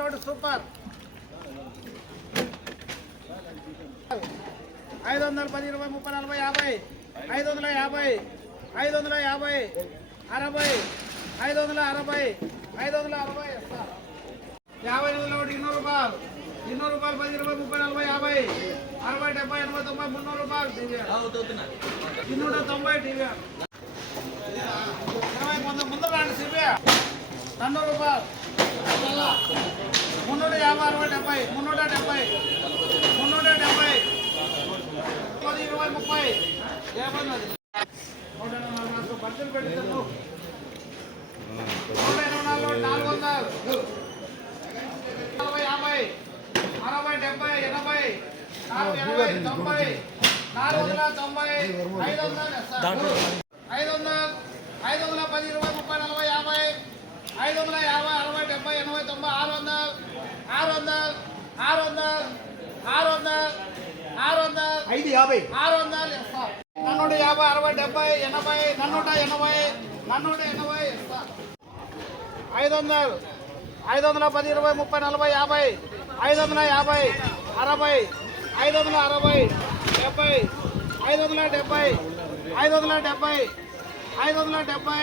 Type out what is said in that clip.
Load super. ఐదు వందల పది ఇరవై ముప్పై నలభై యాభై ఐదు వందల యాభై ఐదు వందల యాభై అరవై ఐదు వందల అరవై ఐదు వందల అరవై యాభై ఎనిమిది ఒకటి ఇన్నూరు రూపాయలు. ఇన్నూరు రూపాయలు పది ఇరవై ముప్పై నలభై యాభై అరవై డెబ్బై ఎనభై తొంభై మున్నూరు రూపాయలు టీవీఆర్ ఇన్నూట తొంభై టీవీ ఇరవై ముందు ముందు రాండి సిబిఐ రెండు రూపాయలు. అరవై డెబ్బై మున్నూట డెబ్బై మున్నూట డెబ్బై పది ఇరవై ముప్పై. యాభై నూట ఎనభై నాలుగు పెడతాను నూట ఎనభై నాలుగు నాలుగు వందలు నలభై యాభై అరవై డెబ్బై ఎనభై నాలుగు ఎనభై తొంభై నాలుగు వందల తొంభై ఐదు వందలు ఐదు వందలు ఐదు వందల పది ఇరవై ముప్పై నలభై యాభై ఐదు వందల యాభై అరవై డెబ్బై ఎనభై తొంభై ఆరు వందలు ఆరు వందలు ఆరు వందలు ఆరు వందలు ఆరు వందలు ఐదు యాభై. ఆరు వందలు ఇస్తా నన్నూట యాభై అరవై డెబ్బై ఎనభై నన్నూట ఎనభై నన్నూట ఎనభై ఇస్తా ఐదు వందలు ఐదు వందల పది ఇరవై ముప్పై నలభై యాభై ఐదు వందల యాభై అరవై ఐదు వందల అరవై డెబ్బై ఐదు వందల డెబ్బై ఐదు వందల డెబ్బై ఐదు వందల డెబ్బై